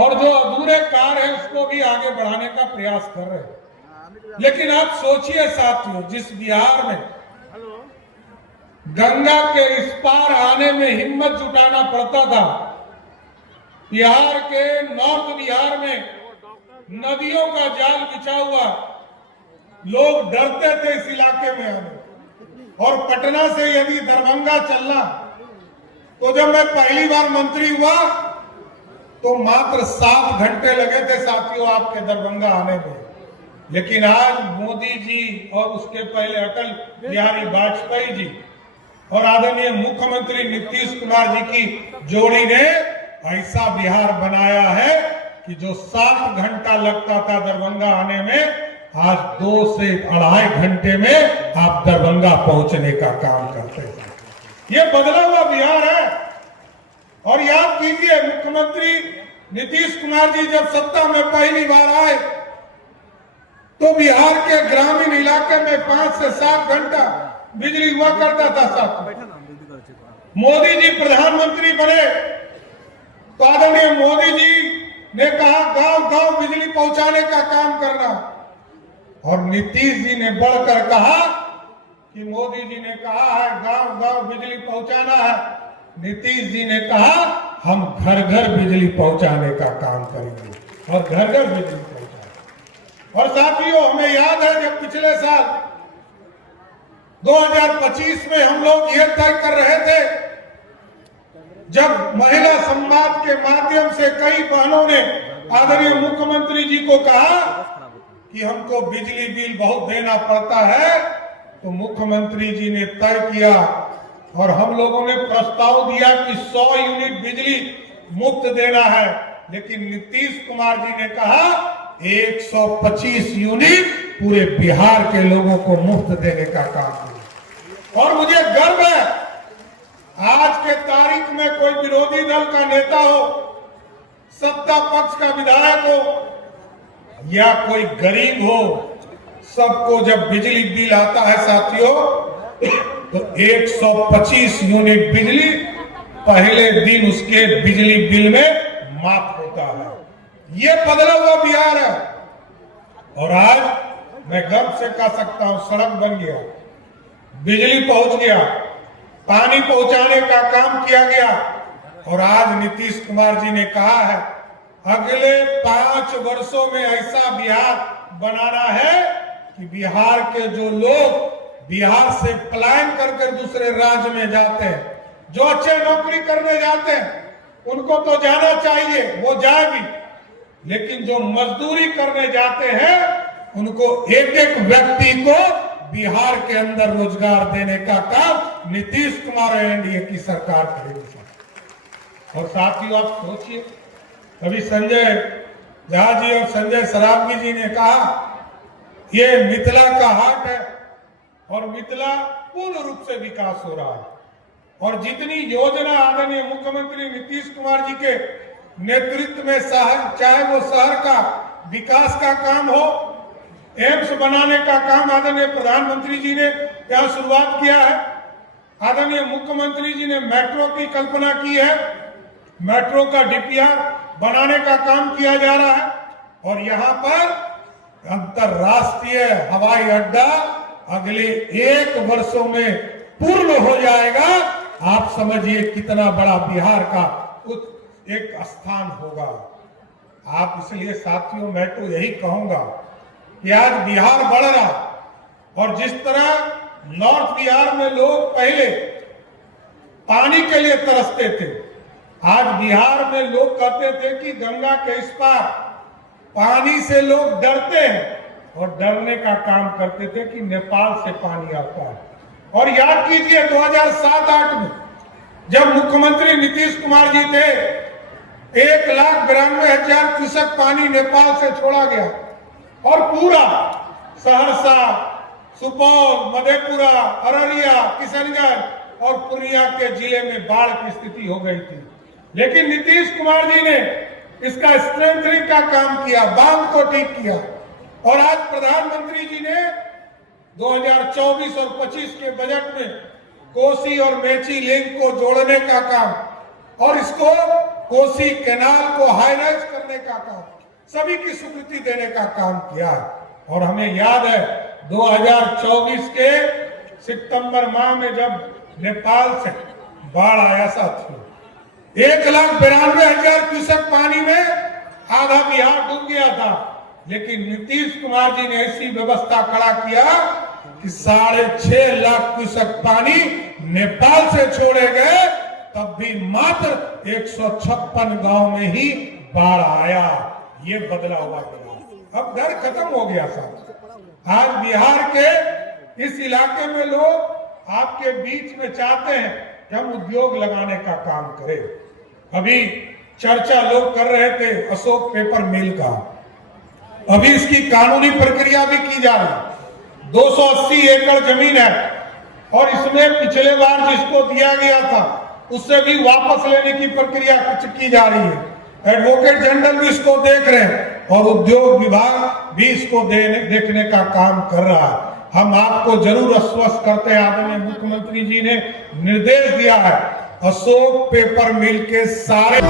और जो अधूरे कार्य है उसको भी आगे बढ़ाने का प्रयास कर रहे हैं। लेकिन आप सोचिए साथियों, जिस बिहार में गंगा के इस पार आने में हिम्मत जुटाना पड़ता था, बिहार के नॉर्थ बिहार में नदियों का जाल बिछा हुआ, लोग डरते थे इस इलाके में आने। और पटना से यदि दरभंगा चलना, तो जब मैं पहली बार मंत्री हुआ तो मात्र 7 घंटे लगे थे साथियों आपके दरभंगा आने में। लेकिन आज मोदी जी और उसके पहले अटल बिहारी वाजपेयी जी और आदरणीय मुख्यमंत्री नीतीश कुमार जी की जोड़ी ने ऐसा बिहार बनाया है कि जो 7 घंटा लगता था दरभंगा आने में, आज 2 से 2.5 घंटे में आप दरभंगा पहुंचने का काम करते हैं। ये बदला हुआ बिहार है। और याद कीजिए, मुख्यमंत्री नीतीश कुमार जी जब सत्ता में पहली बार आए तो बिहार के ग्रामीण इलाके में 5 से 7 घंटा बिजली हुआ करता था। साथ मोदी जी प्रधानमंत्री बने तो आदरणीय मोदी जी ने कहा गांव-गांव बिजली पहुंचाने का काम करना, और नीतीश जी ने बढ़कर कहा कि मोदी जी ने कहा है गांव-गांव बिजली पहुंचाना है, नीतीश जी ने कहा हम घर-घर बिजली पहुंचाने का काम करेंगे और घर-घर बिजली पहुंचाएंगे। और साथियों, हमें याद है जब पिछले साल 2025 में हम लोग ये तय कर रहे थे, जब महिला संवाद के माध्यम से कई बहनों ने आदरणीय मुख्यमंत्री जी को कहा कि हमको बिजली बिल बहुत देना पड़ता है, तो मुख्यमंत्री जी ने तय किया और हम लोगों ने प्रस्ताव दिया कि 100 यूनिट बिजली मुफ्त देना है। लेकिन नीतीश कुमार जी ने कहा 125 यूनिट पूरे बिहार के लोगों को मुफ्त देने का काम किया। और मुझे गर्व है, आज के तारीख में कोई विरोधी दल का नेता हो, सत्ता पक्ष का विधायक हो या कोई गरीब हो, सबको जब बिजली बिल आता है साथियों, तो 125 यूनिट बिजली पहले दिन उसके बिजली बिल में माफ होता है। ये बदला हुआ बिहार है। और आज मैं गर्व से कह सकता हूं, सड़क बन गया, बिजली पहुंच गया, पानी पहुंचाने का काम किया गया। और आज नीतीश कुमार जी ने कहा है अगले 5 वर्षों में ऐसा बिहार बनाना है कि बिहार के जो लोग बिहार से पलायन करके दूसरे राज्य में जाते हैं, जो अच्छे नौकरी करने जाते हैं, उनको तो जाना चाहिए, वो जाए भी, लेकिन जो मजदूरी करने जाते हैं उनको एक एक व्यक्ति को बिहार के अंदर रोजगार देने का काम नीतीश कुमार और एनडीए की सरकार करेगी। और साथियों, आप सोचिए, अभी संजय झा जी और संजय सरावगी जी ने कहा ये मिथिला का हाट है और मिथिला पूर्ण रूप से विकास हो रहा है। और जितनी योजना आदरणीय मुख्यमंत्री नीतीश कुमार जी के नेतृत्व में शहर, चाहे वो शहर का विकास का काम हो, एम्स बनाने का काम आदरणीय प्रधानमंत्री जी ने यहाँ शुरुआत किया है, आदरणीय मुख्यमंत्री जी ने मेट्रो की कल्पना की है, मेट्रो का डीपीआर बनाने का काम किया जा रहा है, और यहाँ पर अंतरराष्ट्रीय हवाई अड्डा अगले 1 वर्षों में पूर्ण हो जाएगा। आप समझिए कितना बड़ा बिहार का एक स्थान होगा। आप इसलिए साथियों, मैं तो यही कहूंगा कि आज बिहार बढ़ रहा, और जिस तरह नॉर्थ बिहार में लोग पहले पानी के लिए तरसते थे, आज बिहार में लोग कहते थे कि गंगा के इस पार पानी से लोग डरते हैं और डरने का काम करते थे कि नेपाल से पानी आता है। और याद कीजिए 2007-8 में जब मुख्यमंत्री नीतीश कुमार जी थे, 1,92,000 क्यूसेक पानी नेपाल से छोड़ा गया और पूरा सहरसा, सुपौल, मधेपुरा, अररिया, किशनगंज और पूर्णिया के जिले में बाढ़ की स्थिति हो गई थी। लेकिन नीतीश कुमार जी ने इसका स्ट्रेंथनिंग का काम किया, बांध को ठीक किया, और आज प्रधानमंत्री जी ने 2024 और 25 के बजट में कोसी और मेची लिंक को जोड़ने का काम और इसको कोसी कैनाल को हाईराइज करने का काम, सभी की स्वीकृति देने का काम किया है। और हमें याद है 2024 के सितंबर माह में जब नेपाल से बाढ़ आया साथियों, 1,92,000 क्यूसेक पानी में आधा बिहार डूब गया था, लेकिन नीतीश कुमार जी ने ऐसी व्यवस्था खड़ा किया कि 6.5 लाख क्यूसेक पानी नेपाल से छोड़े गए, तब भी मात्र 156 गांव में ही बाढ़ आया। ये बदला हुआ बिहार, अब डर खत्म हो गया साहब। आज बिहार के इस इलाके में लोग आपके बीच में चाहते हैं कि हम उद्योग लगाने का काम करें। अभी चर्चा लोग कर रहे थे अशोक पेपर मिल का, अभी इसकी कानूनी प्रक्रिया भी की जा रही। 280 एकड़ जमीन है और इसमें पिछले बार जिसको दिया गया था उससे भी वापस लेने की प्रक्रिया की जा रही है। एडवोकेट जनरल भी इसको देख रहे हैं और उद्योग विभाग भी इसको देखने का काम कर रहा है। हम आपको जरूर आश्वस्त करते हैं, आदरणीय मुख्यमंत्री जी ने निर्देश दिया है अशोक पेपर मिल के सारे